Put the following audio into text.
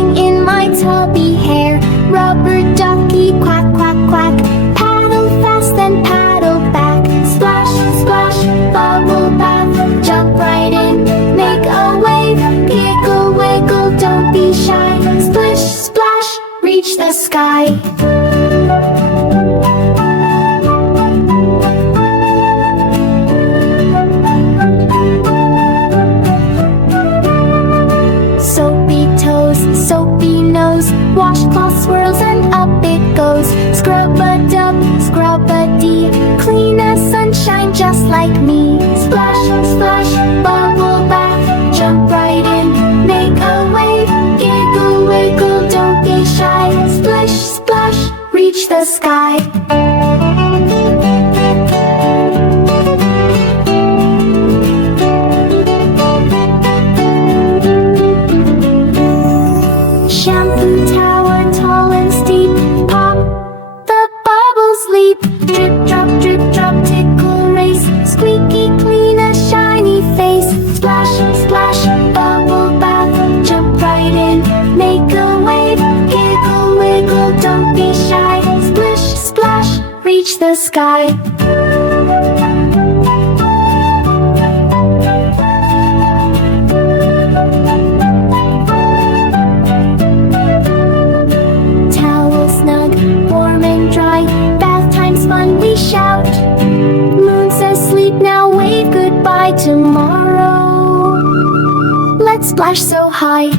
swimming in my tubby hair. Rubber ducky, quack, quack, quack. Paddle fast and paddle back. Splash, splash, bubble bath. Jump right in, make a wave. Giggle, wiggle, don't be shy. Splish, splash, reach the sky. Soapy toes, soapy nose. Washcloth swirls and up it goes. Scrub-a-dub, scrub-a-dee. Clean as sunshine just like me. Splash, splash, bubble bath. Jump right in, make a wave. Giggle, wiggle, don't be shy. Splish, splash, reach the sky. Shampoo tower tall and steep. Pop, the bubbles leap. Drip drop, tickle race. Squeaky clean a shiny face. Splash, splash, bubble bath. Jump right in, make a wave. Giggle, wiggle, don't be shy. Splish, splash, reach the sky. Shout. Moon's asleep now, wave goodbye tomorrow. Let's splash so high.